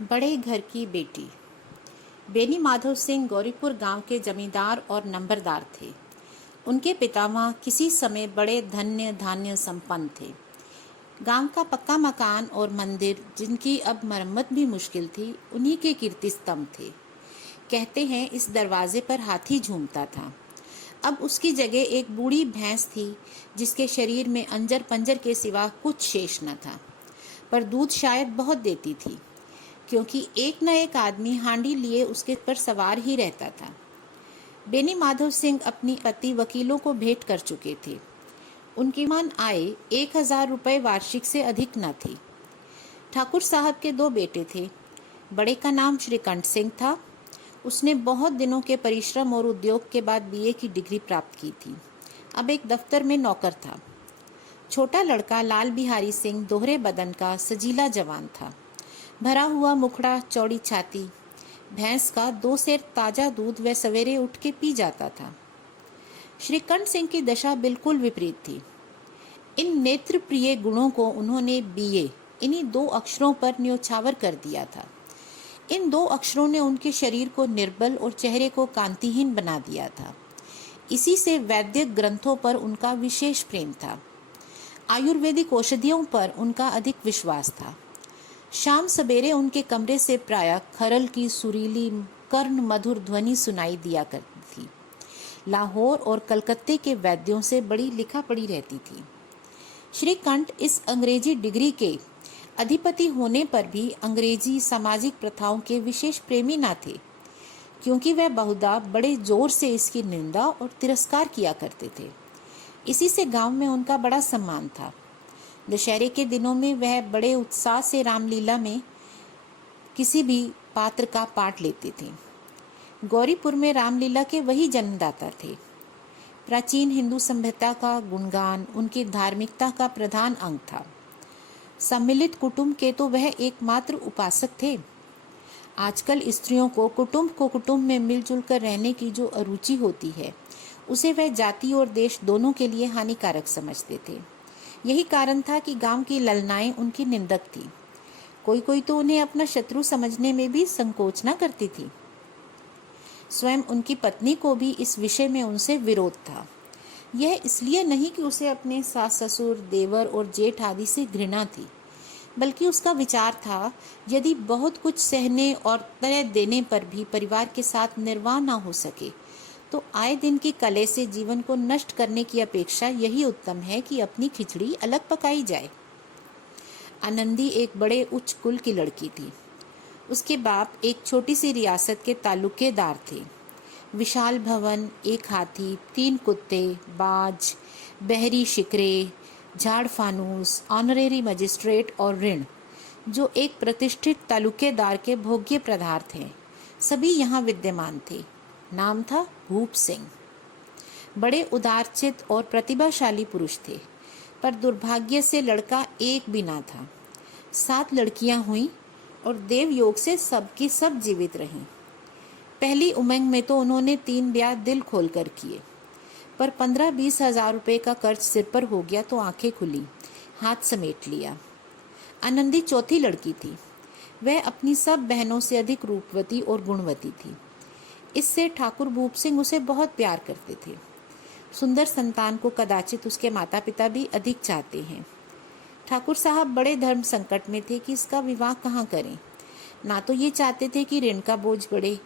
बड़े घर की बेटी। बेनी माधव सिंह गौरीपुर गांव के जमींदार और नंबरदार थे। उनके पितामह किसी समय बड़े धन्य धान्य संपन्न थे। गांव का पक्का मकान और मंदिर, जिनकी अब मरम्मत भी मुश्किल थी, उन्हीं के कीर्ति स्तंभ थे। कहते हैं इस दरवाजे पर हाथी झूमता था। अब उसकी जगह एक बूढ़ी भैंस थी, जिसके शरीर में अंजर पंजर के सिवा कुछ शेष न था, पर दूध शायद बहुत देती थी, क्योंकि एक न एक आदमी हांडी लिए उसके पर सवार ही रहता था। बेनी माधव सिंह अपनी पति वकीलों को भेंट कर चुके थे। उनकी मान आय 1,000 रुपये वार्षिक से अधिक न थी। ठाकुर साहब के 2 बेटे थे। बड़े का नाम श्रीकंठ सिंह था। उसने बहुत दिनों के परिश्रम और उद्योग के बाद बीए की डिग्री प्राप्त की थी। अब एक दफ्तर में नौकर था। छोटा लड़का लाल बिहारी सिंह दोहरे बदन का सजीला जवान था। भरा हुआ मुखड़ा, चौड़ी छाती। भैंस का 2 सेर ताजा दूध वह सवेरे उठ के पी जाता था। श्रीकंठ सिंह की दशा बिल्कुल विपरीत थी। इन नेत्र प्रिय गुणों को उन्होंने बीए, इन्हीं 2 अक्षरों पर न्योछावर कर दिया था। इन 2 अक्षरों ने उनके शरीर को निर्बल और चेहरे को कांतिहीन बना दिया था। इसी से वैद्यक ग्रंथों पर उनका विशेष प्रेम था। आयुर्वेदिक औषधियों पर उनका अधिक विश्वास था। शाम सवेरे उनके कमरे से प्रायः खरल की सुरीली कर्ण मधुर ध्वनि सुनाई दिया करती थी। लाहौर और कलकत्ते के वैद्यों से बड़ी लिखा पड़ी रहती थी। श्रीकंठ इस अंग्रेजी डिग्री के अधिपति होने पर भी अंग्रेजी सामाजिक प्रथाओं के विशेष प्रेमी न थे, क्योंकि वह बहुधा बड़े जोर से इसकी निंदा और तिरस्कार किया करते थे। इसी से गांव में उनका बड़ा सम्मान था। दशहरे के दिनों में वह बड़े उत्साह से रामलीला में किसी भी पात्र का पाठ लेते थे। गौरीपुर में रामलीला के वही जन्मदाता थे। प्राचीन हिंदू सभ्यता का गुणगान उनकी धार्मिकता का प्रधान अंग था। सम्मिलित कुटुंब के तो वह एकमात्र उपासक थे। आजकल स्त्रियों को कुटुंब में मिलजुल कर रहने की जो अरुचि होती है, उसे वह जाति और देश दोनों के लिए हानिकारक समझते थे। यही कारण था कि गांव की ललनाएं उनकी निंदक थी। कोई कोई तो उन्हें अपना शत्रु समझने में भी संकोच न करती थी। स्वयं उनकी पत्नी को भी इस विषय में उनसे विरोध था। यह इसलिए नहीं कि उसे अपने सास ससुर, देवर और जेठ आदि से घृणा थी, बल्कि उसका विचार था, यदि बहुत कुछ सहने और तरह देने पर भी परिवार के साथ निर्वाह न हो सके, तो आए दिन की कले से जीवन को नष्ट करने की अपेक्षा यही उत्तम है कि अपनी खिचड़ी अलग पकाई जाए। आनंदी एक बड़े उच्च कुल की लड़की थी। उसके बाप एक छोटी सी रियासत के तालुकेदार थे। विशाल भवन, 1 हाथी, 3 कुत्ते, बाज, बहरी शिकरे, झाड़ फानूस, ऑनरेरी मजिस्ट्रेट और ऋण, जो एक प्रतिष्ठित तालुकेदार के भोग्य पदार्थ हैं, सभी यहाँ विद्यमान थे। नाम था भूप सिंह। बड़े उदारचित और प्रतिभाशाली पुरुष थे, पर दुर्भाग्य से लड़का एक भी ना था। 7 लड़कियां हुईं और देव योग से सबकी सब जीवित रहीं। पहली उमंग में तो उन्होंने 3 ब्याह दिल खोल कर किए, पर 15-20 हजार रुपये का कर्ज सिर पर हो गया तो आंखें खुली, हाथ समेट लिया। आनंदी चौथी लड़की थी। वह अपनी सब बहनों से अधिक रूपवती और गुणवती थी। इससे ठाकुर भूप सिंह उसे बहुत प्यार करते थे। सुंदर संतान को कदाचित उसके माता पिता भी अधिक चाहते हैं। ठाकुर साहब बड़े धर्म संकट में थे कि इसका विवाह कहाँ करें। ना तो ये चाहते थे कि ऋण का बोझ बढ़े,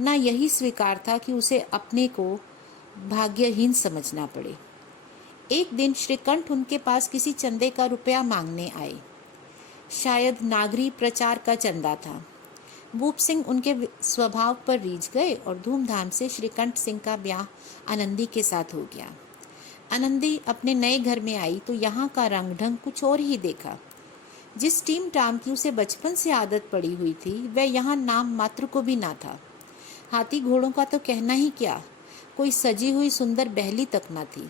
ना यही स्वीकार था कि उसे अपने को भाग्यहीन समझना पड़े। एक दिन श्रीकंठ उनके पास किसी चंदे का रुपया मांगने आए। शायद नागरी प्रचार का चंदा था। भूप सिंह उनके स्वभाव पर रीझ गए और धूमधाम से श्रीकंठ सिंह का ब्याह आनंदी के साथ हो गया। आनंदी अपने नए घर में आई तो यहाँ का रंग ढंग कुछ और ही देखा। जिस टीम टाम की उसे बचपन से आदत पड़ी हुई थी, वह यहाँ नाम मात्र को भी ना था। हाथी घोड़ों का तो कहना ही क्या, कोई सजी हुई सुंदर बहली तक न थी।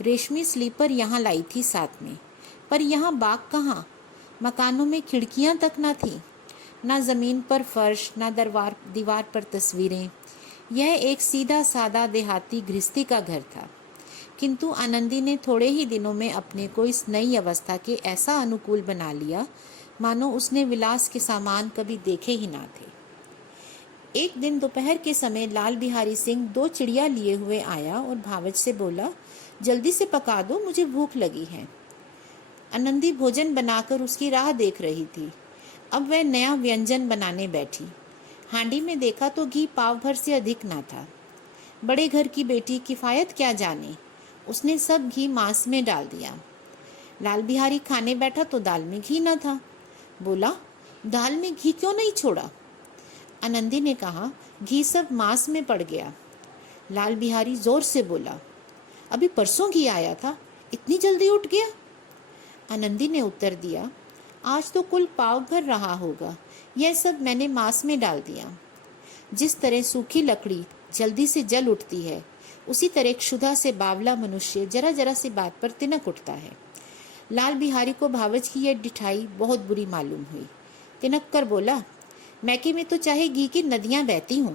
रेशमी स्लीपर यहाँ लाई थी साथ में, पर यहाँ बाग कहाँ। मकानों में खिड़कियाँ तक न थी, ना जमीन पर फर्श, ना दीवार पर तस्वीरें। यह एक सीधा सादा देहाती गृहस्थी का घर था। किंतु आनंदी ने थोड़े ही दिनों में अपने को इस नई अवस्था के ऐसा अनुकूल बना लिया मानो उसने विलास के सामान कभी देखे ही ना थे। एक दिन दोपहर के समय लाल बिहारी सिंह 2 चिड़िया लिए हुए आया और भावच से बोला, जल्दी से पका दो, मुझे भूख लगी है। आनंदी भोजन बनाकर उसकी राह देख रही थी। अब वह नया व्यंजन बनाने बैठी। हांडी में देखा तो घी पाव भर से अधिक ना था। बड़े घर की बेटी किफायत क्या जाने, उसने सब घी मांस में डाल दिया। लाल बिहारी खाने बैठा तो दाल में घी न था। बोला, दाल में घी क्यों नहीं छोड़ा? आनंदी ने कहा, घी सब मांस में पड़ गया। लाल बिहारी जोर से बोला, अभी परसों घी आया था, इतनी जल्दी उठ गया? आनंदी ने उत्तर दिया, आज तो कुल पाव भर रहा होगा, यह सब मैंने मांस में डाल दिया। जिस तरह सूखी लकड़ी जल्दी से जल उठती है, उसी तरह क्षुधा से बावला मनुष्य जरा जरा सी बात पर तिनक उठता है। लाल बिहारी को भावच की यह डिठाई बहुत बुरी मालूम हुई। तिनक कर बोला, मैके में तो चाहे घी की नदियां बहती हों।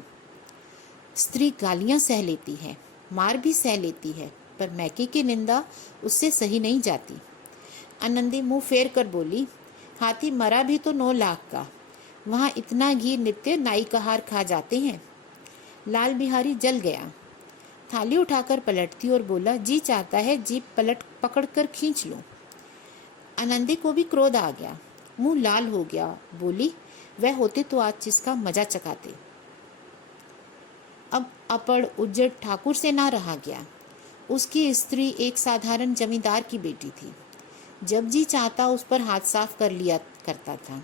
स्त्री गालियां सह लेती है, मार भी सह लेती है, पर मैके की निंदा उससे सही नहीं जाती। आनंदी मुंह फेर कर बोली, हाथी मरा भी तो 9 लाख का, वहाँ इतना घी नित्य नाई का हार खा जाते हैं। लाल बिहारी जल गया। थाली उठाकर पलटती और बोला, जी चाहता है जीप पलट पकड़ कर खींच लूं। आनंदी को भी क्रोध आ गया, मुंह लाल हो गया। बोली, वह होते तो आज जिसका मजा चखाते। अब अपड़ उज्जड़ ठाकुर से ना रहा गया। उसकी स्त्री एक साधारण जमींदार की बेटी थी। जब जी चाहता उस पर हाथ साफ कर लिया करता था।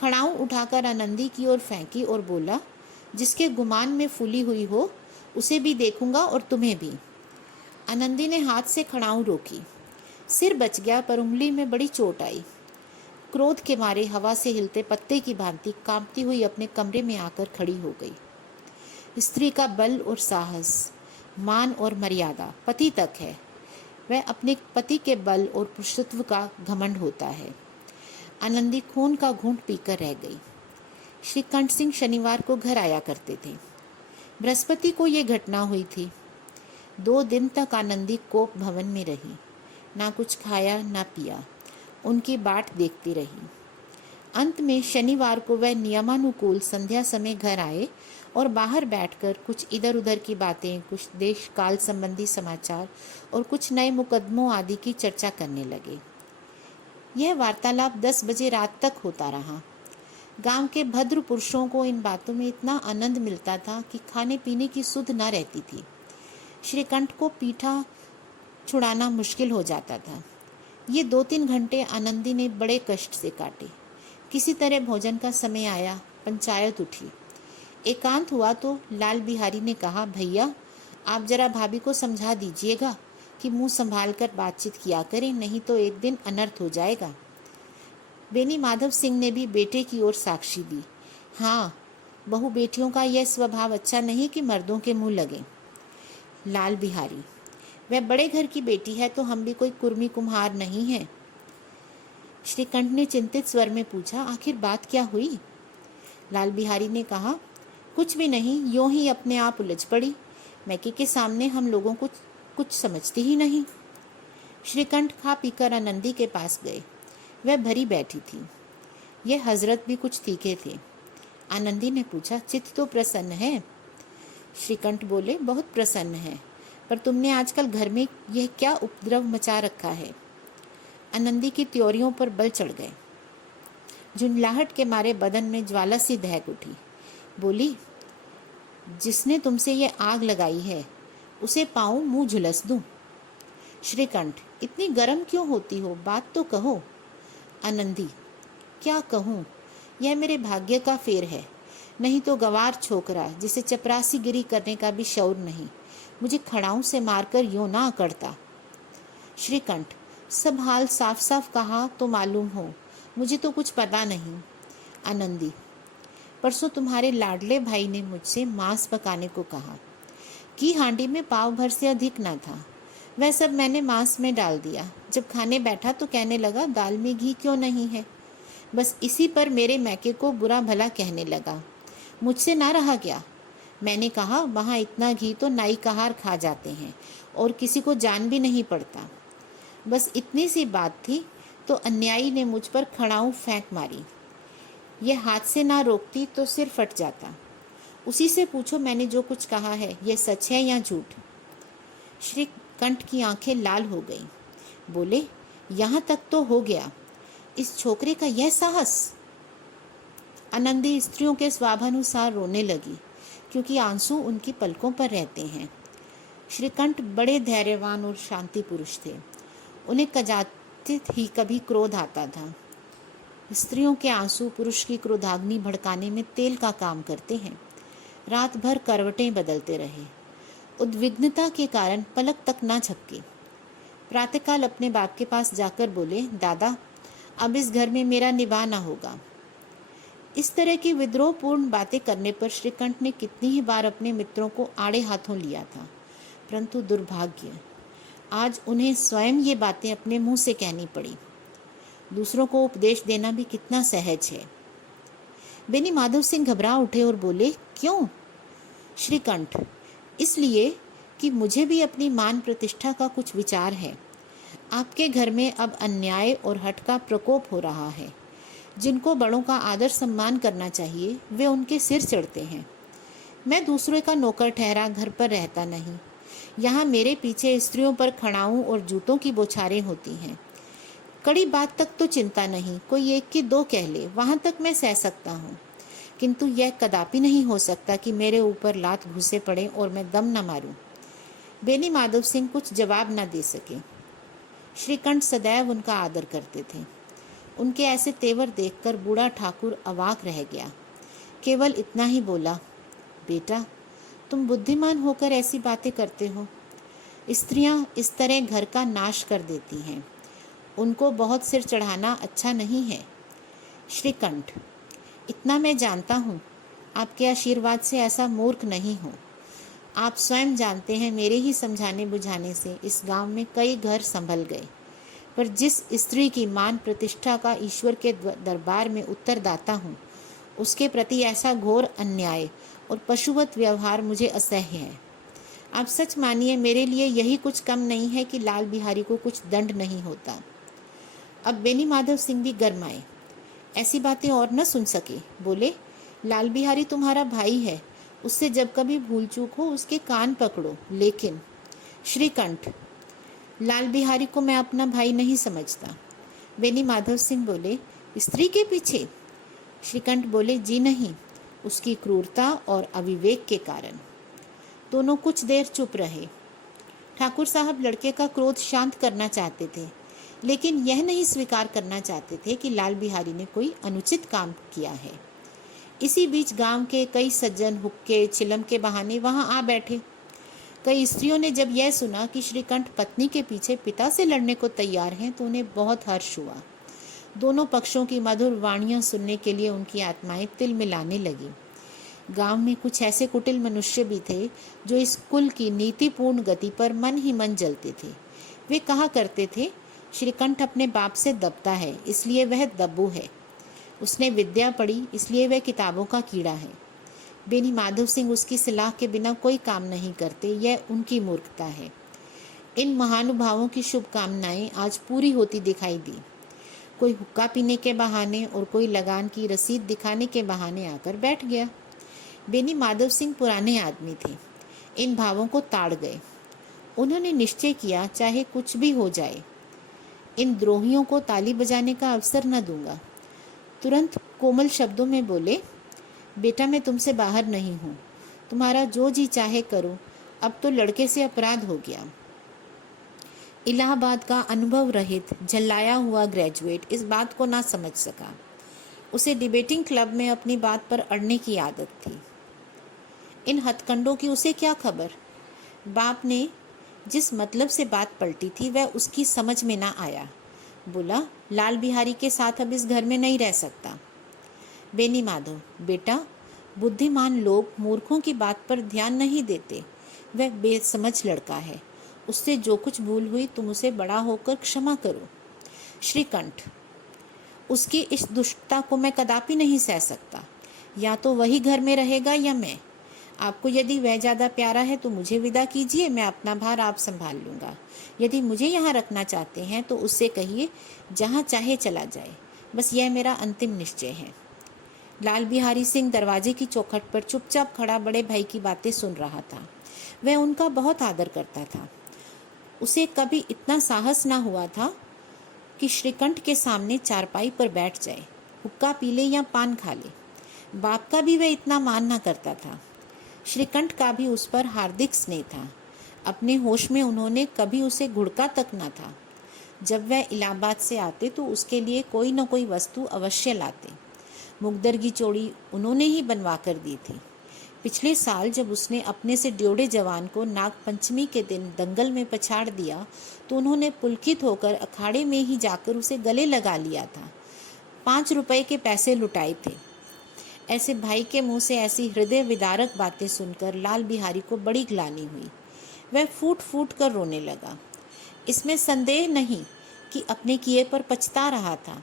खड़ाऊ उठाकर आनंदी की ओर फेंकी और बोला, जिसके गुमान में फूली हुई हो उसे भी देखूंगा और तुम्हें भी। आनंदी ने हाथ से खड़ाऊ रोकी। सिर बच गया, पर उंगली में बड़ी चोट आई। क्रोध के मारे हवा से हिलते पत्ते की भांति कांपती हुई अपने कमरे में आकर खड़ी हो गई। स्त्री का बल और साहस, मान और मर्यादा पति तक है। वह अपने पति के बल और पुरुषत्व का घमंड होता है। आनंदी खून का घूंट पीकर रह गई। श्री कंठ सिंह शनिवार को घर आया करते थे। बृहस्पति को ये घटना हुई थी। 2 दिन तक आनंदी कोप भवन में रही, ना कुछ खाया ना पिया, उनकी बाट देखती रही। अंत में शनिवार को वह नियमानुकूल संध्या समय घर आए और बाहर बैठकर कुछ इधर उधर की बातें, कुछ देश काल संबंधी समाचार और कुछ नए मुकदमों आदि की चर्चा करने लगे। यह वार्तालाप 10 बजे रात तक होता रहा। गांव के भद्र पुरुषों को इन बातों में इतना आनंद मिलता था कि खाने पीने की सुध न रहती थी। श्रीकंठ को पीठा छुड़ाना मुश्किल हो जाता था। ये 2-3 घंटे आनंदी ने बड़े कष्ट से काटे। किसी तरह भोजन का समय आया, पंचायत उठी। एकांत हुआ तो लाल बिहारी ने कहा, भैया आप जरा भाभी को समझा दीजिएगा कि मुंह संभाल कर बातचीत किया करें, नहीं तो एक दिन अनर्थ हो जाएगा। बेनी माधव सिंह ने भी बेटे की ओर साक्षी दी। हाँ, बहू बेटियों का यह स्वभाव अच्छा नहीं कि मर्दों के मुंह लगे। लाल बिहारी, वह बड़े घर की बेटी है तो हम भी कोई कुर्मी कुम्हार नहीं है। श्रीकंठ ने चिंतित स्वर में पूछा, आखिर बात क्या हुई? लाल बिहारी ने कहा, कुछ भी नहीं, यूं ही अपने आप उलझ पड़ी। मैके के सामने हम लोगों को कुछ समझती ही नहीं। श्रीकंठ खा पीकर आनंदी के पास गए। वह भरी बैठी थी। यह हजरत भी कुछ तीखे थे। आनंदी ने पूछा, चित्त तो प्रसन्न है? श्रीकंठ बोले, बहुत प्रसन्न है, पर तुमने आजकल घर में यह क्या उपद्रव मचा रखा है? आनंदी की त्योरियों पर बल चढ़ गए। झुंझलाहट के मारे बदन में ज्वाला सी दहक उठी। बोली, जिसने तुमसे ये आग लगाई है उसे पाऊं मुंह झुलस दूं? श्रीकंठ, इतनी गर्म क्यों होती हो, बात तो कहो। आनंदी, क्या कहूँ, यह मेरे भाग्य का फेर है, नहीं तो गंवार छोकरा जिसे चपरासी गिरी करने का भी शौर नहीं, मुझे खड़ाऊ से मारकर यूं ना अकड़ता। श्रीकंठ, सब हाल साफ साफ कहा तो मालूम हो, मुझे तो कुछ पता नहीं। आनंदी, परसों तुम्हारे लाडले भाई ने मुझसे मांस पकाने को कहा कि हांडी में पाव भर से अधिक ना था। वह सब मैंने मांस में डाल दिया। जब खाने बैठा तो कहने लगा, दाल में घी क्यों नहीं है? बस इसी पर मेरे मैके को बुरा भला कहने लगा। मुझसे ना रहा गया। मैंने कहा, वहाँ इतना घी तो नाई कहार खा जाते हैं और किसी को जान भी नहीं पड़ता। बस इतनी सी बात थी, तो अन्यायी ने मुझ पर खड़ाऊं फेंक मारी। यह हाथ से ना रोकती तो सिर फट जाता। उसी से पूछो मैंने जो कुछ कहा है यह सच है या झूठ। श्रीकंठ की आंखें लाल हो गईं। बोले, यहाँ तक तो हो गया, इस छोकरे का यह साहस। आनंदी स्त्रियों के स्वाभानुसार रोने लगी, क्योंकि आंसू उनकी पलकों पर रहते हैं। श्रीकंठ बड़े धैर्यवान और शांति पुरुष थे। उन्हें कदाचित ही कभी क्रोध आता था। स्त्रियों के आंसू पुरुष की क्रोधाग्नि भड़काने में तेल का काम करते हैं। रात भर करवटें बदलते रहे। उद्विग्नता के कारण पलक तक ना झपकी। प्रातःकाल अपने बाप के पास जाकर बोले, दादा, अब इस घर में मेरा निभाना होगा। इस तरह की विद्रोहपूर्ण बातें करने पर श्रीकंठ ने कितनी ही बार अपने मित्रों को आड़े हाथों लिया था, परंतु दुर्भाग्य, आज उन्हें स्वयं ये बातें अपने मुंह से कहनी पड़ी। दूसरों को उपदेश देना भी कितना सहज है। बेनी माधव सिंह घबरा उठे और बोले, क्यों? श्रीकंठ, इसलिए कि मुझे भी अपनी मान प्रतिष्ठा का कुछ विचार है। आपके घर में अब अन्याय और हठ का प्रकोप हो रहा है। जिनको बड़ों का आदर सम्मान करना चाहिए वे उनके सिर चढ़ते हैं। मैं दूसरे का नौकर ठहरा घर पर रहता नहीं। यहाँ मेरे पीछे स्त्रियों पर खड़ाऊं और जूतों की बौछारें होती हैं। कड़ी बात तक तो चिंता नहीं, कोई एक की दो कह ले, वहाँ तक मैं सह सकता हूँ, किंतु यह कदापि नहीं हो सकता कि मेरे ऊपर लात घुसे पड़े और मैं दम न मारूं। बेनी माधव सिंह कुछ जवाब न दे सके। श्रीकंठ सदैव उनका आदर करते थे। उनके ऐसे तेवर देखकर बूढ़ा ठाकुर अवाक रह गया। केवल इतना ही बोला, बेटा, तुम बुद्धिमान होकर ऐसी बातें करते हो। स्त्रियां इस तरह घर का नाश कर देती हैं। उनको बहुत सिर चढ़ाना अच्छा नहीं है। श्रीकंठ, इतना मैं जानता हूँ, आपके आशीर्वाद से ऐसा मूर्ख नहीं हो। आप स्वयं जानते हैं, मेरे ही समझाने बुझाने से इस गांव में कई घर संभल गए, पर जिस स्त्री की मान प्रतिष्ठा का ईश्वर के दरबार में उत्तरदाता हूँ, उसके प्रति ऐसा घोर अन्याय और पशुवत व्यवहार मुझे असह्य है। आप सच मानिए, मेरे लिए यही कुछ कम नहीं है कि लाल बिहारी को कुछ दंड नहीं होता। अब बेनी माधव सिंह भी गरमाए, ऐसी बातें और न सुन सके। बोले, लाल बिहारी तुम्हारा भाई है, उससे जब कभी भूल चूक हो उसके कान पकड़ो। लेकिन श्रीकंठ, लाल बिहारी को मैं अपना भाई नहीं समझता। बेनी माधव सिंह बोले, स्त्री के पीछे? श्रीकंठ बोले, जी नहीं, उसकी क्रूरता और अविवेक के कारण। दोनों कुछ देर चुप रहे। ठाकुर साहब लड़के का क्रोध शांत करना चाहते थे, लेकिन यह नहीं स्वीकार करना चाहते थे कि लाल बिहारी ने कोई अनुचित काम किया है। इसी बीच गांव के कई सज्जन हुक्के चिलम के बहाने वहां आ बैठे। कई स्त्रियों ने जब यह सुना कि श्रीकंठ पत्नी के पीछे पिता से लड़ने को तैयार हैं, तो उन्हें बहुत हर्ष हुआ। दोनों पक्षों की मधुर वाणियां सुनने के लिए उनकी आत्माएं तिल मिलाने लगी। गांव में कुछ ऐसे कुटिल मनुष्य भी थे जो इस कुल की नीतिपूर्ण गति पर मन ही मन जलते थे। वे कहा करते थे, श्रीकंठ अपने बाप से दबता है, इसलिए वह दब्बू है। उसने विद्या पढ़ी, इसलिए वह किताबों का कीड़ा है। बेनी माधव सिंह उसकी सलाह के बिना कोई काम नहीं करते, यह उनकी मूर्खता है। इन महानुभावों की शुभकामनाएं आज पूरी होती दिखाई दी। कोई हुक्का पीने के बहाने और कोई लगान की रसीद दिखाने के बहाने आकर बैठ गया। बेनी माधव सिंह पुराने आदमी थे, इन भावों को ताड़ गए। उन्होंने निश्चय किया, चाहे कुछ भी हो जाए, इन द्रोहियों को ताली बजाने का अवसर न दूंगा। तुरंत कोमल शब्दों में बोले, बेटा, मैं तुमसे बाहर नहीं हूँ, तुम्हारा जो जी चाहे करो, अब तो लड़के से अपराध हो गया। इलाहाबाद का अनुभव रहित झल्लाया हुआ ग्रेजुएट इस बात को ना समझ सका। उसे डिबेटिंग क्लब में अपनी बात पर अड़ने की आदत थी। इन हथकंडों की उसे क्या खबर। बाप ने जिस मतलब से बात पलटी थी वह उसकी समझ में ना आया। बोला, लाल बिहारी के साथ अब इस घर में नहीं रह सकता। बेनी माधव, बेटा, बुद्धिमान लोग मूर्खों की बात पर ध्यान नहीं देते। वह बेसमझ लड़का है, उससे जो कुछ भूल हुई तुम उसे बड़ा होकर क्षमा करो। श्रीकंठ, उसकी इस दुष्टता को मैं कदापि नहीं सह सकता। या तो वही घर में रहेगा या मैं। आपको यदि वह ज़्यादा प्यारा है तो मुझे विदा कीजिए, मैं अपना भार आप संभाल लूँगा। यदि मुझे यहाँ रखना चाहते हैं तो उससे कहिए जहाँ चाहे चला जाए, बस यह मेरा अंतिम निश्चय है। लाल बिहारी सिंह दरवाजे की चौखट पर चुपचाप खड़ा बड़े भाई की बातें सुन रहा था। वह उनका बहुत आदर करता था। उसे कभी इतना साहस ना हुआ था कि श्रीकंठ के सामने चारपाई पर बैठ जाए, हुक्का पी ले या पान खा ले। बाप का भी वह इतना मान ना करता था। श्रीकंठ का भी उस पर हार्दिक स्नेह था। अपने होश में उन्होंने कभी उसे घुड़का तक न था। जब वह इलाहाबाद से आते तो उसके लिए कोई न कोई वस्तु अवश्य लाते। मुकद्दर की चोड़ी उन्होंने ही बनवा कर दी थी। पिछले साल जब उसने अपने से ड्योढ़े जवान को नाग पंचमी के दिन दंगल में पछाड़ दिया तो उन्होंने पुलकित होकर अखाड़े में ही जाकर उसे गले लगा लिया था। 5 रुपए के पैसे लुटाए थे। ऐसे भाई के मुंह से ऐसी हृदय विदारक बातें सुनकर लाल बिहारी को बड़ी ग्लानि हुई। वह फूट फूट कर रोने लगा। इसमें संदेह नहीं कि अपने किए पर पछता रहा था।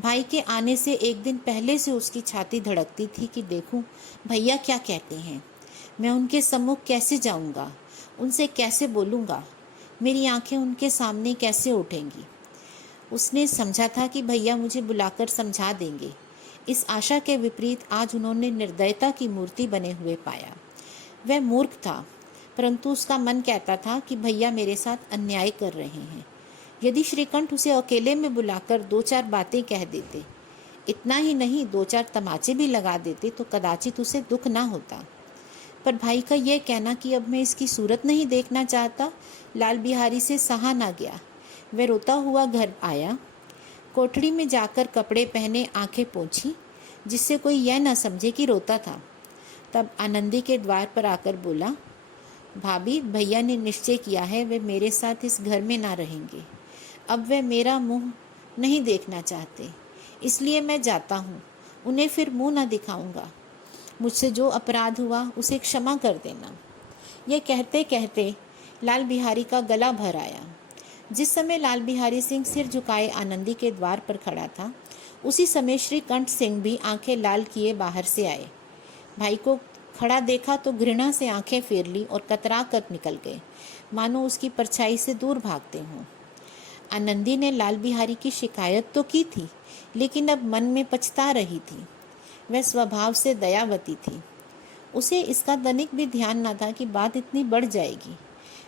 भाई के आने से एक दिन पहले से उसकी छाती धड़कती थी कि देखूं भैया क्या कहते हैं, मैं उनके सम्मुख कैसे जाऊंगा, उनसे कैसे बोलूंगा, मेरी आंखें उनके सामने कैसे उठेंगी। उसने समझा था कि भैया मुझे बुलाकर समझा देंगे। इस आशा के विपरीत आज उन्होंने निर्दयता की मूर्ति बने हुए पाया। वह मूर्ख था, परंतु उसका मन कहता था कि भैया मेरे साथ अन्याय कर रहे हैं। यदि श्रीकंठ उसे अकेले में बुलाकर 2-4 बातें कह देते, इतना ही नहीं 2-4 तमाचे भी लगा देते तो कदाचित उसे दुख ना होता। पर भाई का यह कहना कि अब मैं इसकी सूरत नहीं देखना चाहता, लाल बिहारी से सहा ना गया। वह रोता हुआ घर आया। कोठड़ी में जाकर कपड़े पहने, आंखें पोंछी, जिससे कोई यह न समझे कि रोता था। तब आनंदी के द्वार पर आकर बोला, भाभी भैया ने निश्चय किया है वे मेरे साथ इस घर में ना रहेंगे। अब वे मेरा मुंह नहीं देखना चाहते, इसलिए मैं जाता हूँ। उन्हें फिर मुंह ना दिखाऊंगा। मुझसे जो अपराध हुआ उसे क्षमा कर देना। यह कहते कहते लाल बिहारी का गला भर आया। जिस समय लाल बिहारी सिंह सिर झुकाए आनंदी के द्वार पर खड़ा था, उसी समय श्रीकंठ सिंह भी आंखें लाल किए बाहर से आए। भाई को खड़ा देखा तो घृणा से आंखें फेर ली और कतरा कर निकल गए, मानो उसकी परछाई से दूर भागते हों। आनंदी ने लाल बिहारी की शिकायत तो की थी, लेकिन अब मन में पछता रही थी। वह स्वभाव से दयावती थी। उसे इसका तनिक भी ध्यान न था कि बात इतनी बढ़ जाएगी।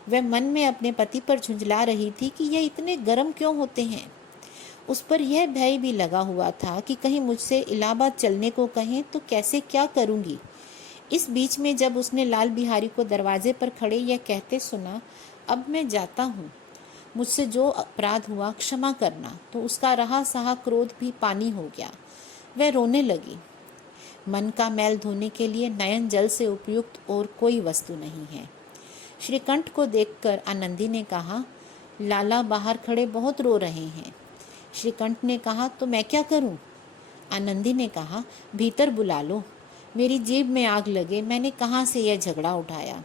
वह मन में अपने पति पर झुंझला रही थी कि यह इतने गर्म क्यों होते हैं। उस पर यह भय भी लगा हुआ था कि कहीं मुझसे इलाहाबाद चलने को कहें तो कैसे क्या करूंगी। इस बीच में जब उसने लाल बिहारी को दरवाजे पर खड़े यह कहते सुना, अब मैं जाता हूँ, मुझसे जो अपराध हुआ क्षमा करना, तो उसका रहा सहा क्रोध भी पानी हो गया। वह रोने लगी। मन का मैल धोने के लिए नयन जल से उपयुक्त और कोई वस्तु नहीं है। श्रीकंठ को देखकर आनंदी ने कहा, लाला बाहर खड़े बहुत रो रहे हैं। श्रीकंठ ने कहा, तो मैं क्या करूं? आनंदी ने कहा, भीतर बुला लो, मेरी जेब में आग लगे, मैंने कहाँ से यह झगड़ा उठाया।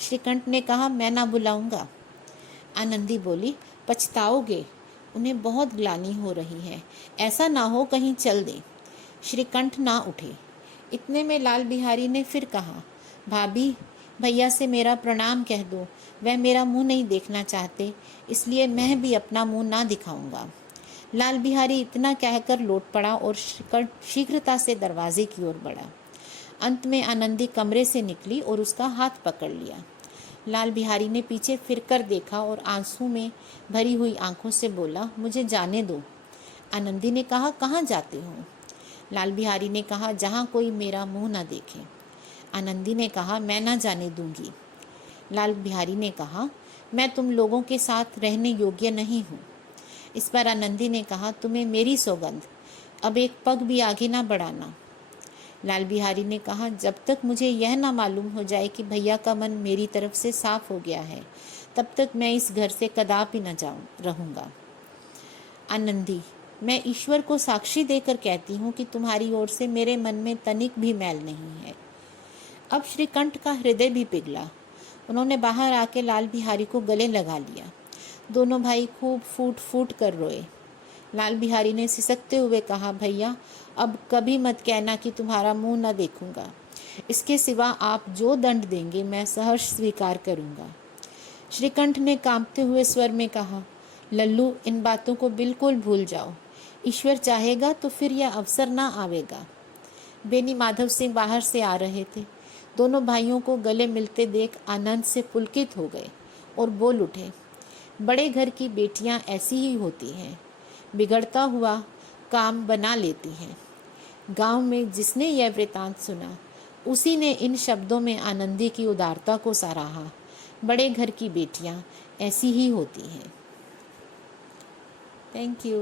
श्रीकंठ ने कहा, मैं ना बुलाऊंगा। आनंदी बोली, पछताओगे, उन्हें बहुत ग्लानि हो रही है, ऐसा ना हो कहीं चल दे। श्रीकंठ ना उठे। इतने में लाल बिहारी ने फिर कहा, भाभी भैया से मेरा प्रणाम कह दो, वह मेरा मुंह नहीं देखना चाहते, इसलिए मैं भी अपना मुंह ना दिखाऊंगा। लाल बिहारी इतना कहकर लौट पड़ा और श्रीकंठ शीघ्रता से दरवाजे की ओर बढ़ा। अंत में आनंदी कमरे से निकली और उसका हाथ पकड़ लिया। लाल बिहारी ने पीछे फिरकर देखा और आंसू में भरी हुई आंखों से बोला, मुझे जाने दो। आनंदी ने कहा, कहाँ जाते हो? लाल बिहारी ने कहा, जहाँ कोई मेरा मुंह न देखे। आनंदी ने कहा, मैं ना जाने दूंगी। लाल बिहारी ने कहा, मैं तुम लोगों के साथ रहने योग्य नहीं हूँ। इस पर आनंदी ने कहा, तुम्हें मेरी सौगंध, अब एक पग भी आगे ना बढ़ाना। लाल बिहारी ने कहा, जब तक मुझे यह ना मालूम हो जाए कि भैया का मन मेरी तरफ से साफ हो गया है, तब तक मैं इस घर से कदापि न रहूँगा। आनंदी, मैं ईश्वर को साक्षी देकर कहती हूँ कि तुम्हारी ओर से मेरे मन में तनिक भी मैल नहीं है। अब श्रीकंठ का हृदय भी पिघला। उन्होंने बाहर आके लाल बिहारी को गले लगा लिया। दोनों भाई खूब फूट फूट कर रोए। लाल बिहारी ने सिसकते हुए कहा, भैया अब कभी मत कहना कि तुम्हारा मुंह न देखूंगा। इसके सिवा आप जो दंड देंगे मैं सहर्ष स्वीकार करूँगा। श्रीकंठ ने कांपते हुए स्वर में कहा, लल्लू, इन बातों को बिल्कुल भूल जाओ। ईश्वर चाहेगा तो फिर यह अवसर ना आवेगा। बेनी माधव सिंह बाहर से आ रहे थे। दोनों भाइयों को गले मिलते देख आनंद से पुलकित हो गए और बोल उठे, बड़े घर की बेटियां ऐसी ही होती हैं, बिगड़ता हुआ काम बना लेती हैं। गांव में जिसने यह वृतांत सुना उसी ने इन शब्दों में आनंदी की उदारता को सराहा। बड़े घर की बेटियां ऐसी ही होती हैं। Thank you.